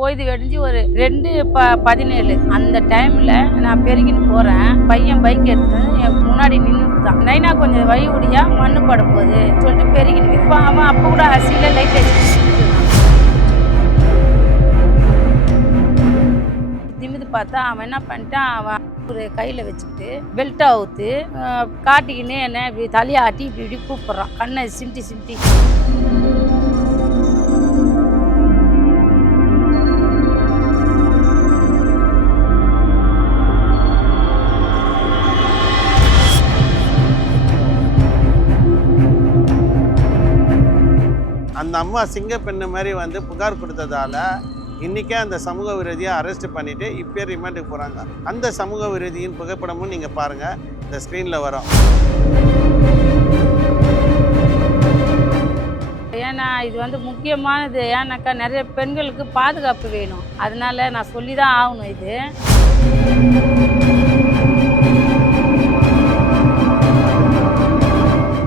பொழுது வெடிஞ்சு ஒரு 2:17 அந்த டைமில் நான் பெருகின்னு போகிறேன். பையன் பைக் எடுத்து என் முன்னாடி நின்றுட்டான். நைனா கொஞ்சம் வழி விடியா மண்ணு பட போகுது சொல்லிட்டு பெருகின்னு அவன் அப்போ கூட அரிசியில் லைட் அடிச்சு திமிது பார்த்தா அவன் என்ன பண்ணிட்டான், அவன் ஒரு கையில் வச்சுக்கிட்டு பெல்ட்டை அவுத்து காட்டிக்கின்னு என்ன இப்படி தலையாட்டி இப்படி இப்படி கூப்பிட்றான். கண்ணை சிமிட்டி சிமிட்டி அந்த அம்மா சிங்கப்பெண்ணு மாதிரி வந்து புகார் கொடுத்ததால இன்றைக்கே அந்த சமூக விரோதியை அரெஸ்ட் பண்ணிவிட்டு இப்போ ரிமாண்டுக்கு போகிறாங்க. அந்த சமூக விரோதியின் புகைப்படமும் நீங்கள் பாருங்கள், இந்த ஸ்க்ரீனில் வரும். ஏன்னா இது வந்து முக்கியமானது. ஏன்னாக்கா நிறைய பெண்களுக்கு பாதுகாப்பு வேணும். அதனால நான் சொல்லி தான் ஆகணும். இது